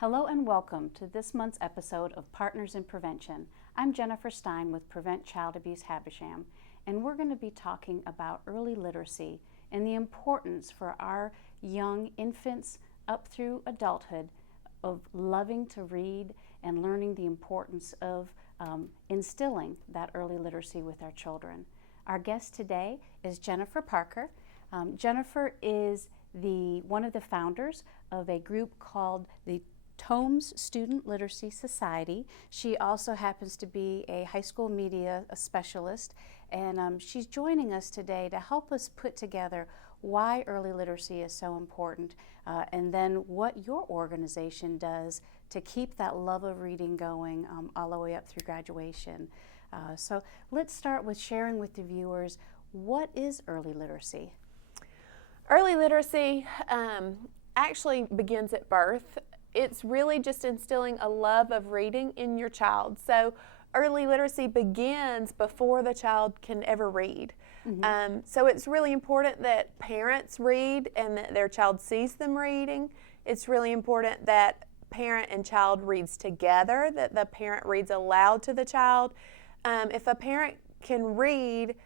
Hello and welcome to this month's episode of Partners in Prevention. I'm Jennifer Stein with Prevent Child Abuse Habersham, and we're going to be talking about early literacy and the importance for our young infants up through adulthood of loving to read and learning the importance of instilling that early literacy with our children. Our guest today is Jennifer Parker. Jennifer is one of the founders of a group called the Tomes Student Literacy Society. She also happens to be a high school media specialist, and she's joining us today to help us put together why early literacy is so important, and then what your organization does to keep that love of reading going all the way up through graduation. So let's start with sharing with the viewers, what is early literacy? Early literacy actually begins at birth. It's really just instilling a love of reading in your child. So early literacy begins before the child can ever read. Mm-hmm. So it's really important that parents read and that their child sees them reading. It's really important that parent and child reads together, that the parent reads aloud to the child. If a parent can read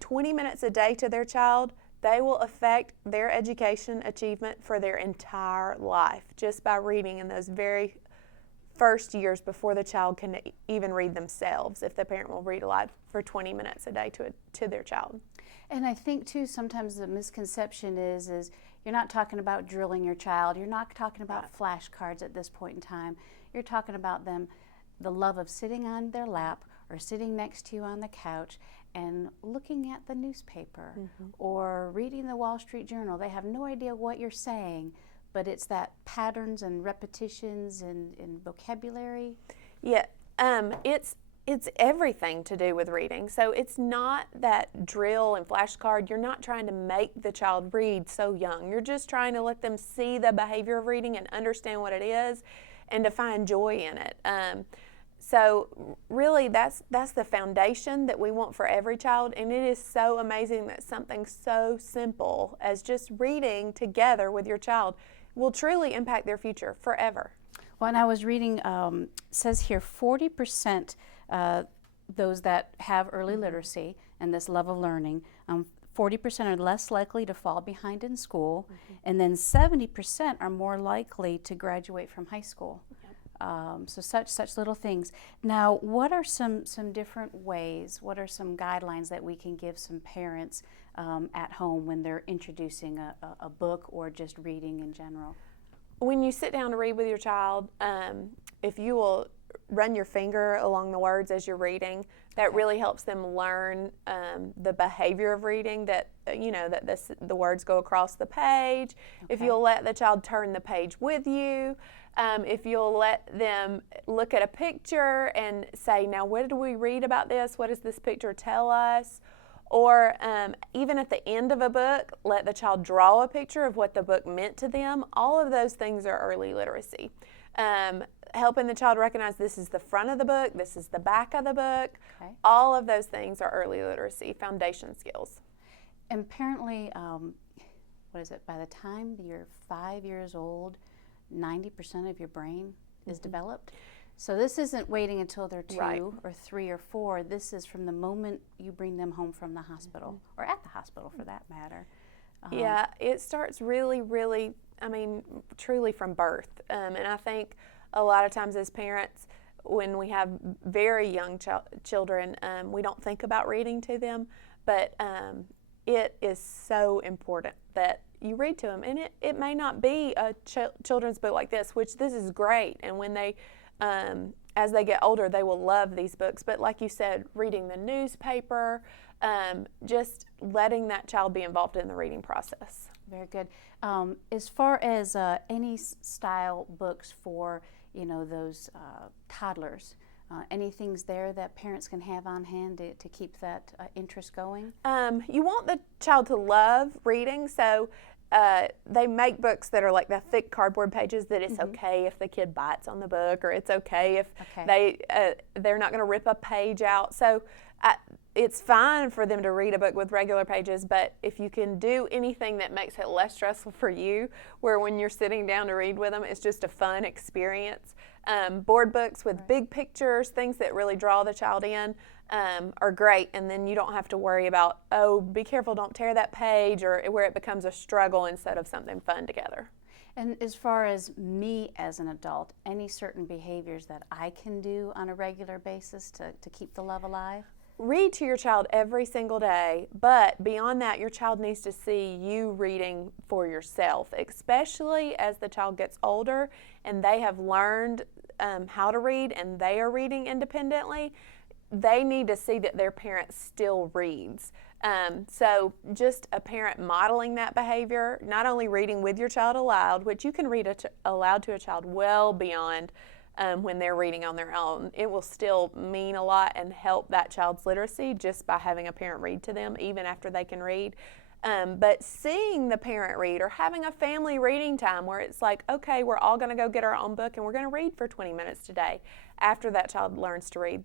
20 minutes a day to their child, they will affect their education achievement for their entire life just by reading in those very first years before the child can even read themselves, if the parent will read aloud for 20 minutes a day to their child. And I think too, sometimes the misconception is you're not talking about drilling your child, you're not talking about flashcards at this point in time. You're talking about the love of sitting on their lap or sitting next to you on the couch and looking at the newspaper, mm-hmm. or reading the Wall Street Journal. They have no idea what you're saying, but it's that patterns and repetitions and vocabulary. Yeah, it's everything to do with reading. So it's not that drill and flashcard. You're not trying to make the child read so young. You're just trying to let them see the behavior of reading and understand what it is and to find joy in it. So really that's the foundation that we want for every child, and it is so amazing that something so simple as just reading together with your child will truly impact their future forever. Well, and I was reading, says here 40% those that have early mm-hmm. literacy and this love of learning, 40% are less likely to fall behind in school, mm-hmm. and then 70% are more likely to graduate from high school. So such little things. Now, what are some different ways, what are some guidelines that we can give some parents at home when they're introducing a book or just reading in general? When you sit down to read with your child, if you will run your finger along the words as you're reading, that really helps them learn the behavior of reading, that the words go across the page. Okay. If you'll let the child turn the page with you, if you'll let them look at a picture and say, now what did we read about this? What does this picture tell us? Or even at the end of a book, let the child draw a picture of what the book meant to them. All of those things are early literacy. Helping the child recognize this is the front of the book, this is the back of the book. Okay. All of those things are early literacy, foundation skills. And apparently, by the time you're 5 years old, 90% of your brain is mm-hmm. developed. So this isn't waiting until they're 2 right. or 3 or 4. This is from the moment you bring them home from the hospital, mm-hmm. or at the hospital for that matter. Yeah, it starts really, truly from birth. And I think a lot of times as parents, when we have very young children, we don't think about reading to them, but it is so important that you read to them. And it may not be a children's book like this, which this is great. And when they, as they get older, they will love these books. But like you said, reading the newspaper, just letting that child be involved in the reading process. Very good. As far as any style books for, those toddlers, any things there that parents can have on hand to keep that interest going? You want the child to love reading, so they make books that are like the thick cardboard pages that it's mm-hmm. okay if the kid bites on the book, or it's okay if they're not going to rip a page out. So it's fine for them to read a book with regular pages, but if you can do anything that makes it less stressful for you, where when you're sitting down to read with them, it's just a fun experience. Board books with big pictures, things that really draw the child in, are great, and then you don't have to worry about, oh, be careful, don't tear that page, or where it becomes a struggle instead of something fun together. And as far as me as an adult, any certain behaviors that I can do on a regular basis to keep the love alive? Read to your child every single day, but beyond that, your child needs to see you reading for yourself, especially as the child gets older and they have learned how to read and they are reading independently. They need to see that their parent still reads. So just a parent modeling that behavior, not only reading with your child aloud, which you can read aloud to a child well beyond when they're reading on their own. It will still mean a lot and help that child's literacy just by having a parent read to them, even after they can read. But seeing the parent read, or having a family reading time where it's like, okay, we're all going to go get our own book and we're going to read for 20 minutes today after that child learns to read.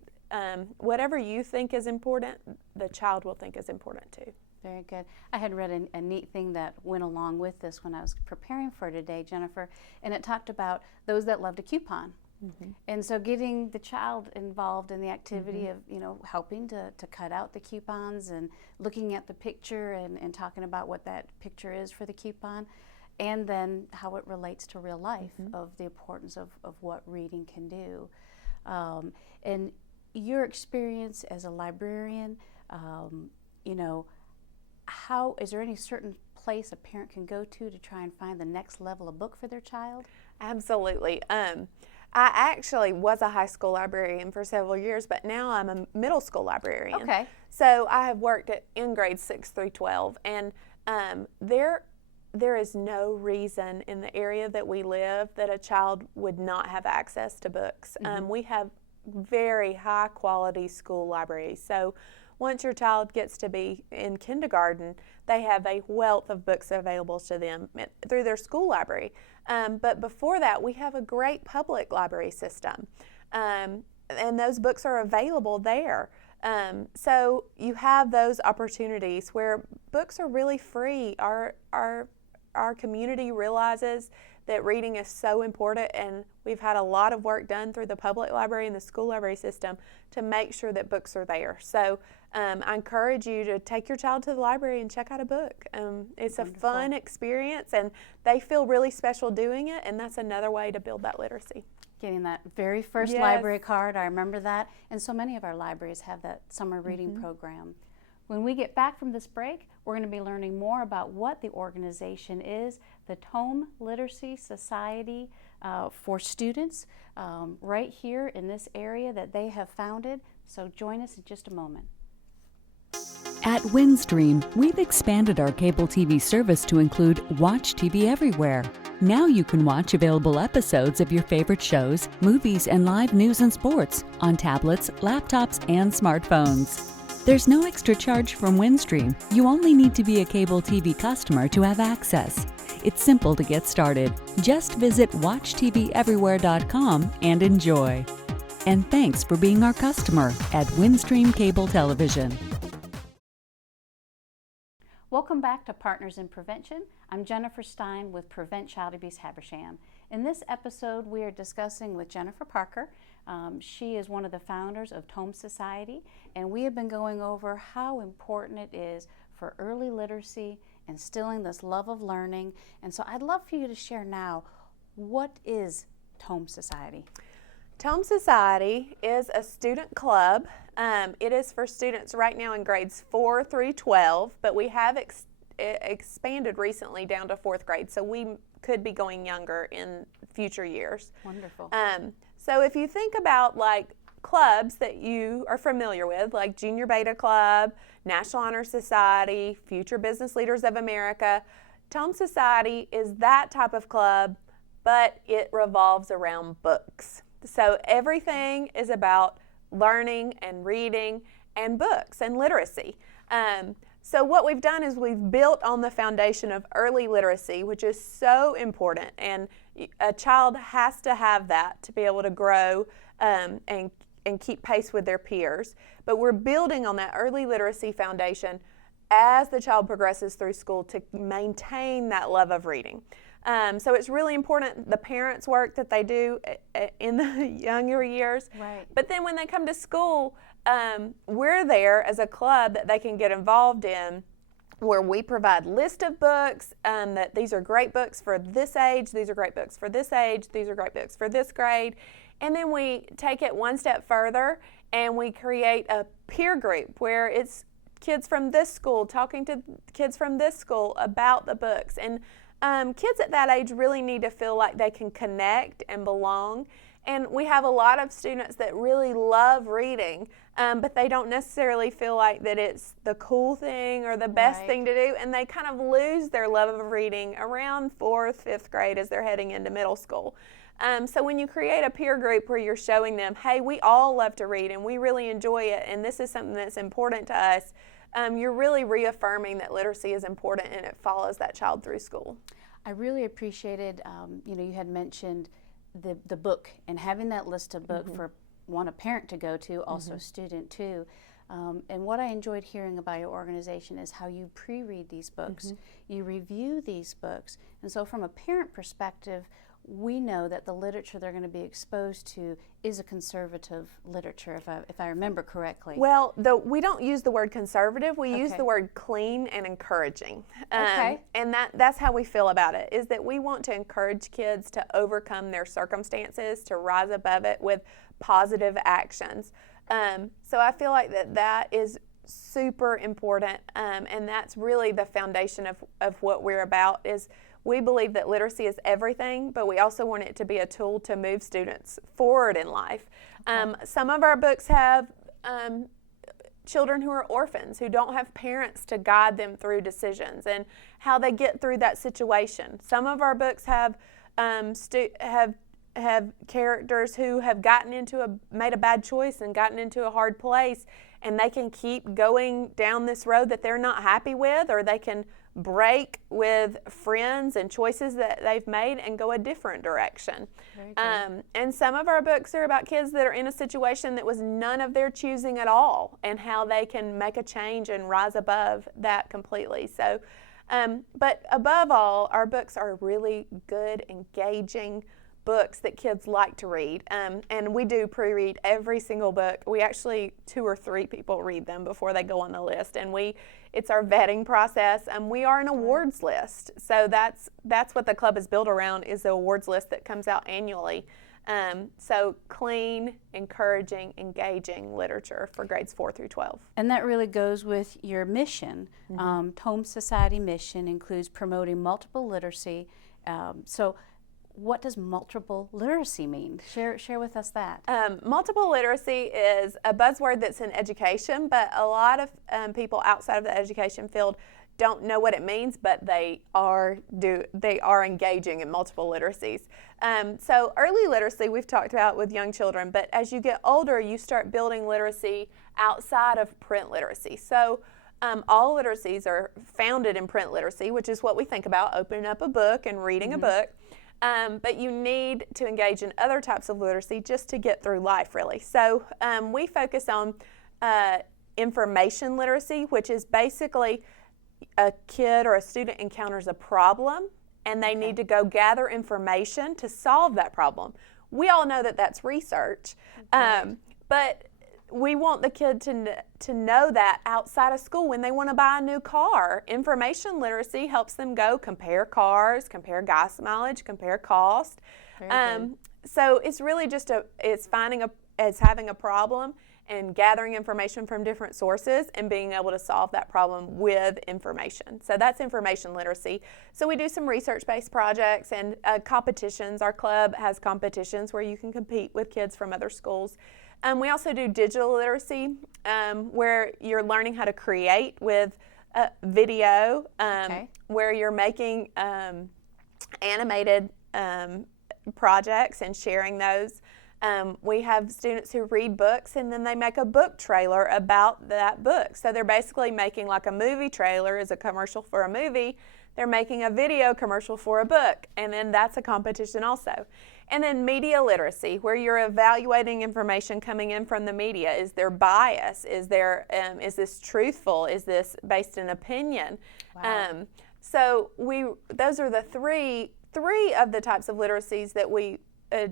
Whatever you think is important, the child will think is important too. Very good. I had read a neat thing that went along with this when I was preparing for today, Jennifer, and it talked about those that loved a coupon. Mm-hmm. And so getting the child involved in the activity of, helping to cut out the coupons and looking at the picture and talking about what that picture is for the coupon, and then how it relates to real life of the importance of what reading can do. And your experience as a librarian, how is there any certain place a parent can go to try and find the next level of book for their child? Absolutely. I actually was a high school librarian for several years, but now I'm a middle school librarian. Okay. So I have worked in grades 6 through 12, and there is no reason in the area that we live that a child would not have access to books. We have very high quality school libraries. So once your child gets to be in kindergarten, they have a wealth of books available to them through their school library. But before that, we have a great public library system, and those books are available there. So you have those opportunities where books are really free. Our community realizes that reading is so important, and we've had a lot of work done through the public library and the school library system to make sure that books are there. So I encourage you to take your child to the library and check out a book. It's a fun experience, and they feel really special doing it, and that's another way to build that literacy. Getting that very first library card, I remember that, and so many of our libraries have that summer reading program. When we get back from this break, we're going to be learning more about what the organization is, the Tome Literacy Society for students, right here in this area that they have founded. So join us in just a moment. At Windstream, we've expanded our cable TV service to include Watch TV Everywhere. Now you can watch available episodes of your favorite shows, movies, and live news and sports on tablets, laptops, and smartphones. There's no extra charge from Windstream. You only need to be a cable TV customer to have access. It's simple to get started. Just visit WatchTVEverywhere.com and enjoy. And thanks for being our customer at Windstream Cable Television. Welcome back to Partners in Prevention. I'm Jennifer Stein with Prevent Child Abuse Habersham. In this episode, we are discussing with Jennifer Parker. She is one of the founders of Tome Society, and we have been going over how important it is for early literacy, instilling this love of learning. And so I'd love for you to share now, what is Tome Society? Tome Society is a student club. It is for students right now in grades 4 through 12, but we have expanded recently down to 4th grade, so we could be going younger in future years. Wonderful. So if you think about like clubs that you are familiar with, like Junior Beta Club, National Honor Society, Future Business Leaders of America, Tome Society is that type of club, but it revolves around books. So everything is about learning and reading and books and literacy. So what we've done is we've built on the foundation of early literacy, which is so important, and a child has to have that to be able to grow and and keep pace with their peers. But we're building on that early literacy foundation as the child progresses through school to maintain that love of reading. So it's really important, the parents' work that they do in the younger years. Right. But then when they come to school, we're there as a club that they can get involved in, where we provide list of books, that these are great books for this age, these are great books for this age, these are great books for this grade. And then we take it one step further and we create a peer group where it's kids from this school talking to kids from this school about the books. And kids at that age really need to feel like they can connect and belong. And we have a lot of students that really love reading, but they don't necessarily feel like that it's the cool thing or the best Right. thing to do, and they kind of lose their love of reading around 4th, 5th grade as they're heading into middle school. So when you create a peer group where you're showing them, hey, we all love to read and we really enjoy it, and this is something that's important to us, you're really reaffirming that literacy is important and it follows that child through school. I really appreciated, you had mentioned the book and having that list of book for a parent to go to, also a student too. And what I enjoyed hearing about your organization is how you pre-read these books, you review these books, and so from a parent perspective, we know that the literature they're going to be exposed to is a conservative literature, if I remember correctly. Well, we don't use the word conservative. We use Okay. the word clean and encouraging. Okay. And that's how we feel about it, is that we want to encourage kids to overcome their circumstances, to rise above it with positive actions. So I feel like that is super important, and that's really the foundation of what we're about. Is we believe that literacy is everything, but we also want it to be a tool to move students forward in life. Some of our books have children who are orphans, who don't have parents to guide them through decisions and how they get through that situation. Some of our books have characters who have made a bad choice and gotten into a hard place, and they can keep going down this road that they're not happy with, or they can break with friends and choices that they've made and go a different direction. Very good. And some of our books are about kids that are in a situation that was none of their choosing at all, and how they can make a change and rise above that completely. So, but above all, our books are really good, engaging books that kids like to read, and we do pre-read every single book. We actually 2 or 3 people read them before they go on the list, and it's our vetting process, and we are an awards list. So that's what the club is built around, is the awards list that comes out annually. So clean, encouraging, engaging literature for grades 4 through 12. And that really goes with your mission. Home Society mission includes promoting multiple literacy. So what does multiple literacy mean? Share with us that. Multiple literacy is a buzzword that's in education, but a lot of people outside of the education field don't know what it means, but they are engaging in multiple literacies. So early literacy we've talked about with young children, but as you get older, you start building literacy outside of print literacy. So all literacies are founded in print literacy, which is what we think about, opening up a book and reading a book. But you need to engage in other types of literacy just to get through life, really. So we focus on information literacy, which is basically a kid or a student encounters a problem, and they need to go gather information to solve that problem. We all know that that's research, but we want the kid to know that outside of school when they want to buy a new car. Information literacy helps them go compare cars, compare gas mileage, compare cost. So it's really just it's having a problem and gathering information from different sources and being able to solve that problem with information. So that's information literacy. So we do some research-based projects and competitions. Our club has competitions where you can compete with kids from other schools. We also do digital literacy, where you're learning how to create with video, where you're making animated projects and sharing those. We have students who read books and then they make a book trailer about that book. So they're basically making like a movie trailer is a commercial for a movie. they're making a video commercial for a book, and then that's a competition also. And then media literacy, where you're evaluating information coming in from the media. Is there bias? Is this truthful? Is this based in opinion? Wow. So those are the three of the types of literacies that we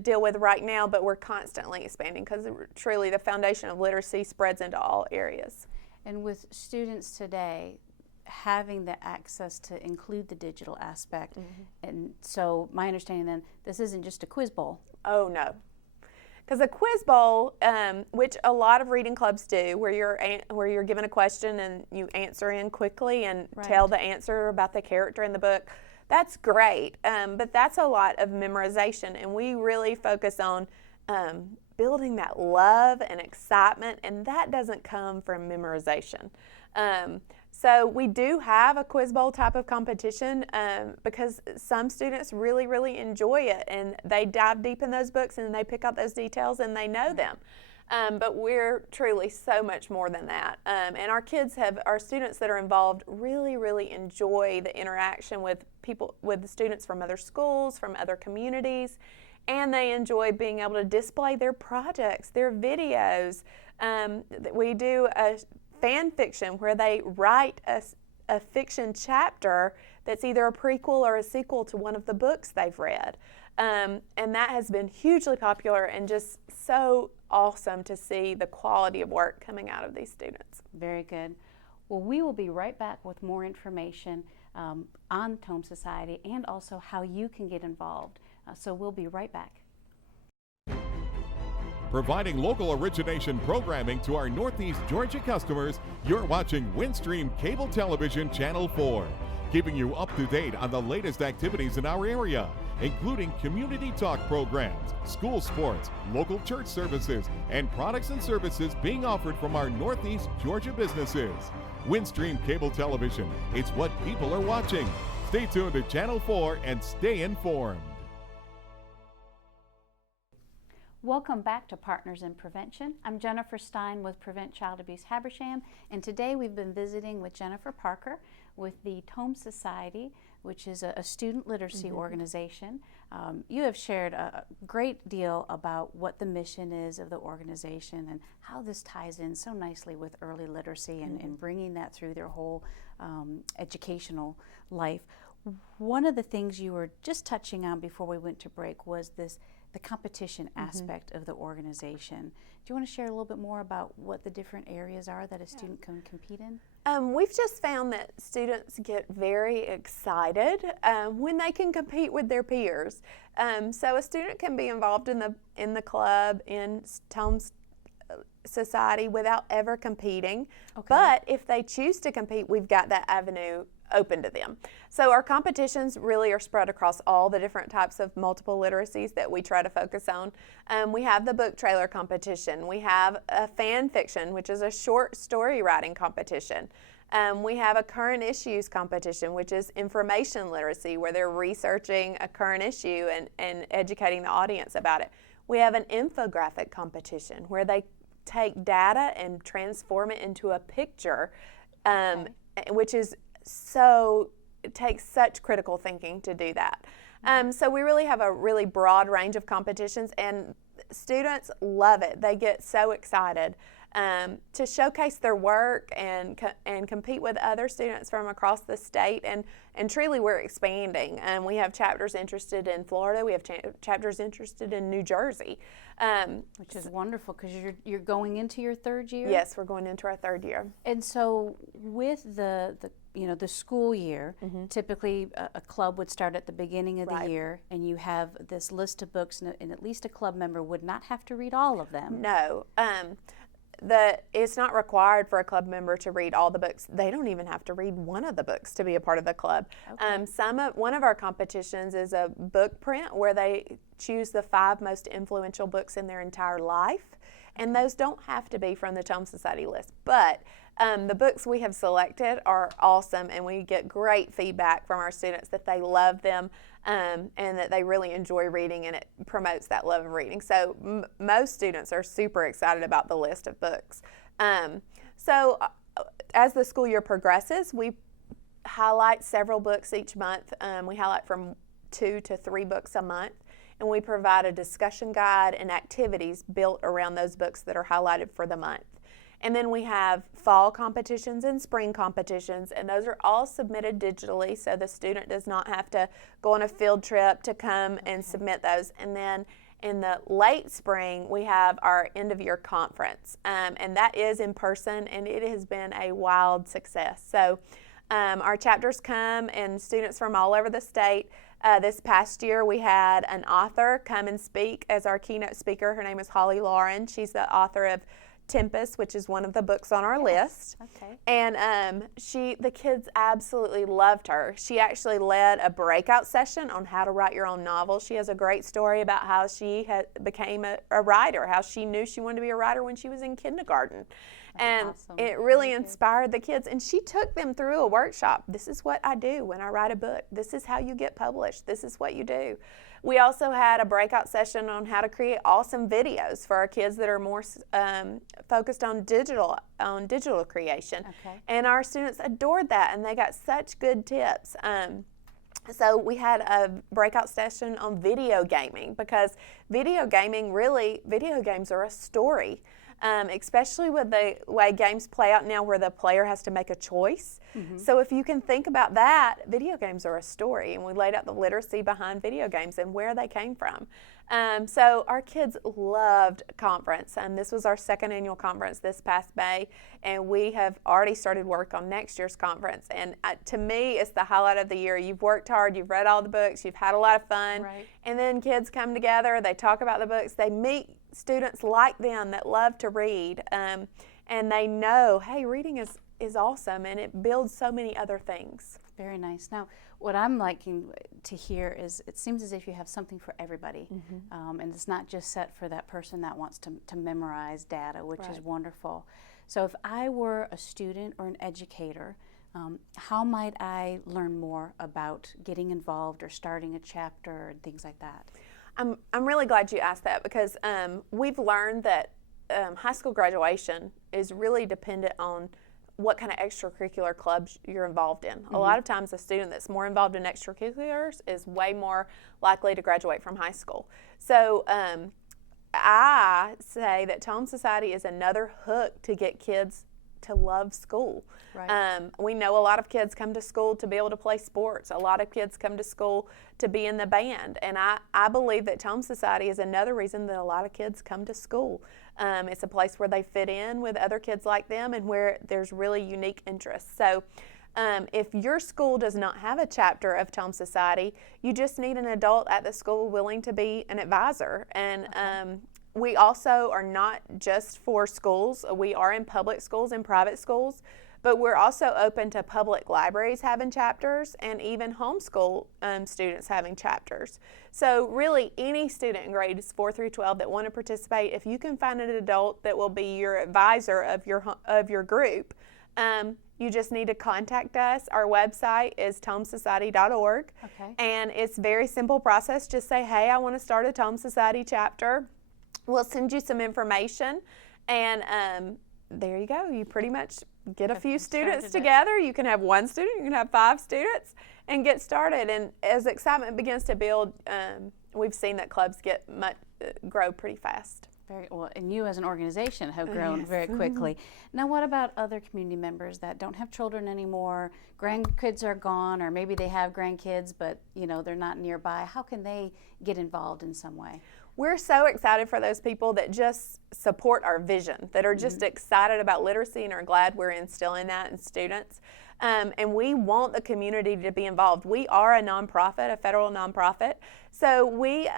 deal with right now, but we're constantly expanding because truly the foundation of literacy spreads into all areas. And with students today, having the access to include the digital aspect, and so my understanding then, this isn't just a quiz bowl. Oh no, because a quiz bowl, which a lot of reading clubs do, where you're given a question and you answer in quickly and tell the answer about the character in the book, that's great, but that's a lot of memorization, and we really focus on building that love and excitement, and that doesn't come from memorization. So we do have a quiz bowl type of competition because some students really, really enjoy it, and they dive deep in those books and they pick out those details and they know them. But we're truly so much more than that. And our students that are involved really, really enjoy the interaction with the students from other schools, from other communities, and they enjoy being able to display their projects, their videos. We do a fan fiction where they write a fiction chapter that's either a prequel or a sequel to one of the books they've read. And that has been hugely popular and just so awesome to see the quality of work coming out of these students. Very good. Well, we will be right back with more information on Tome Society and also how you can get involved. So we'll be right back. Providing local origination programming to our Northeast Georgia customers, you're watching Windstream Cable Television Channel 4, keeping you up to date on the latest activities in our area, including community talk programs, school sports, local church services, and products and services being offered from our Northeast Georgia businesses. Windstream Cable Television, it's what people are watching. Stay tuned to Channel 4 and stay informed. Welcome back to Partners in Prevention. I'm Jennifer Stein with Prevent Child Abuse Habersham, and today we've been visiting with Jennifer Parker with the Tome Society, which is a student literacy organization. You have shared a great deal about what the mission is of the organization and how this ties in so nicely with early literacy and bringing that through their whole educational life. One of the things you were just touching on before we went to break was the competition aspect of the organization. Do you want to share a little bit more about what the different areas are that a student can compete in? We've just found that students get very excited when they can compete with their peers. So a student can be involved in the club, in Tome Society without ever competing. Okay. But if they choose to compete, we've got that avenue open to them. So our competitions really are spread across all the different types of multiple literacies that we try to focus on. We have the book trailer competition. We have a fan fiction, which is a short story writing competition. We have a current issues competition, which is information literacy, where they're researching a current issue and educating the audience about it. We have an infographic competition, where they take data and transform it into a picture, which is it takes such critical thinking to do that. So we really have a really broad range of competitions, and students love it. They get so excited to showcase their work and compete with other students from across the state, and truly we're expanding. We have chapters interested in Florida. We have chapters interested in New Jersey. Which is wonderful, because you're going into your third year? Yes, we're going into our third year. And so with the school year, typically a club would start at the beginning of the year, and you have this list of books, and at least a club member would not have to read all of them. No. It's not required for a club member to read all the books. They don't even have to read one of the books to be a part of the club. Okay. One of our competitions is a book print, where they choose the 5 most influential books in their entire life, and those don't have to be from the Tome Society list. But the books we have selected are awesome, and we get great feedback from our students that they love them and that they really enjoy reading, and it promotes that love of reading. So most students are super excited about the list of books. So as the school year progresses, we highlight several books each month. We highlight from 2 to 3 books a month, and we provide a discussion guide and activities built around those books that are highlighted for the month. And then we have fall competitions and spring competitions, and those are all submitted digitally, so the student does not have to go on a field trip to come and submit those. And then in the late spring, we have our end-of-year conference, and that is in person, and it has been a wild success. So our chapters come, and students from all over the state. This past year, we had an author come and speak as our keynote speaker. Her name is Holly Lauren. She's the author of Tempest, which is one of the books on our list. Okay. And the kids absolutely loved her. She actually led a breakout session on how to write your own novel. She has a great story about how she became a writer, how she knew she wanted to be a writer when she was in kindergarten. And awesome. it really inspired the kids. And she took them through a workshop. This is what I do when I write a book. This is how you get published. This is what you do. We also had a breakout session on how to create awesome videos for our kids that are more focused on digital creation. Okay. And our students adored that, and they got such good tips. So we had a breakout session on video gaming, because video games are a story. Especially with the way games play out now, where the player has to make a choice. Mm-hmm. So if you can think about that, video games are a story, and we laid out the literacy behind video games and where they came from. So our kids loved conference, and this was our 2nd annual conference this past May, and we have already started work on next year's conference. And to me, it's the highlight of the year. You've worked hard, you've read all the books, you've had a lot of fun, right. And then kids come together, they talk about the books, they meet students like them that love to read, and they know, hey, reading is awesome, and it builds so many other things. Very nice. Now, what I'm liking to hear is it seems as if you have something for everybody, and it's not just set for that person that wants to memorize data, which is wonderful. So if I were a student or an educator, how might I learn more about getting involved or starting a chapter and things like that? I'm really glad you asked that, because we've learned that high school graduation is really dependent on what kind of extracurricular clubs you're involved in. A lot of times a student that's more involved in extracurriculars is way more likely to graduate from high school. So I say that Tome Society is another hook to get kids to love school. Right. We know a lot of kids come to school to be able to play sports. A lot of kids come to school to be in the band. And I believe that Tome Society is another reason that a lot of kids come to school. It's a place where they fit in with other kids like them, and where there's really unique interests. So if your school does not have a chapter of Tome Society, you just need an adult at the school willing to be an advisor. And we also are not just for schools. We are in public schools and private schools, but we're also open to public libraries having chapters, and even homeschool students having chapters. So really, any student in grades 4 through 12 that want to participate, if you can find an adult that will be your advisor of your group, you just need to contact us. Our website is tomesociety.org, and it's a very simple process. Just say, hey, I want to start a Tome Society chapter. We'll send you some information, and there you go. You pretty much get a few students together. You can have 1 student, you can have 5 students, and get started. And as excitement begins to build, we've seen that clubs grow pretty fast. Very well, and you as an organization have grown very quickly. Now, what about other community members that don't have children anymore? Grandkids are gone, or maybe they have grandkids, but they're not nearby. How can they get involved in some way? We're so excited for those people that just support our vision, that are just excited about literacy and are glad we're instilling that in students. And we want the community to be involved. We are a nonprofit, a federal nonprofit. So we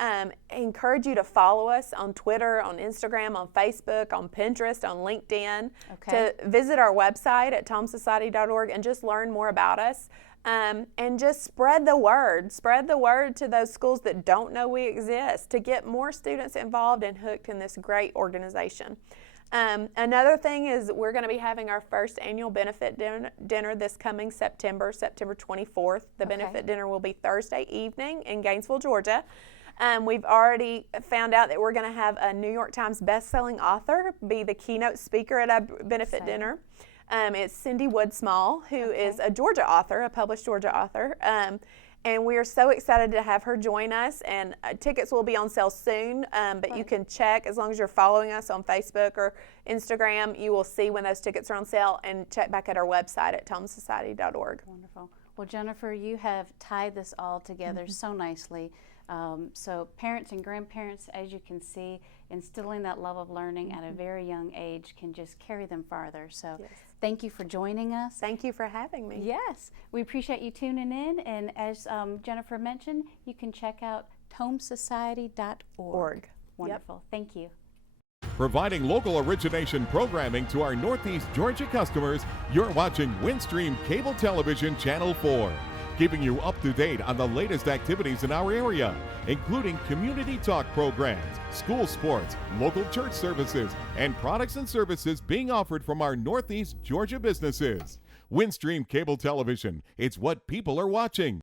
encourage you to follow us on Twitter, on Instagram, on Facebook, on Pinterest, on LinkedIn, to visit our website at tomesociety.org and just learn more about us. And just spread the word to those schools that don't know we exist, to get more students involved and hooked in this great organization. Another thing is we're going to be having our first annual benefit dinner this coming September 24th. The benefit dinner will be Thursday evening in Gainesville, Georgia. We've already found out that we're going to have a New York Times best-selling author be the keynote speaker at our benefit dinner. It's Cindy Woodsmall, who is a Georgia author, a published Georgia author. And we are so excited to have her join us. And tickets will be on sale soon, but you can check, as long as you're following us on Facebook or Instagram, you will see when those tickets are on sale, and check back at our website at tomesociety.org. Wonderful. Well, Jennifer, you have tied this all together so nicely. So parents and grandparents, as you can see, instilling that love of learning at a very young age can just carry them farther. So thank you for joining us. Thank you for having me. Yes, we appreciate you tuning in. And as Jennifer mentioned, you can check out tomesociety.org. Wonderful. Thank you. Providing local origination programming to our Northeast Georgia customers, you're watching Windstream Cable Television Channel 4. Keeping you up to date on the latest activities in our area, including community talk programs, school sports, local church services, and products and services being offered from our Northeast Georgia businesses. Windstream Cable Television, it's what people are watching.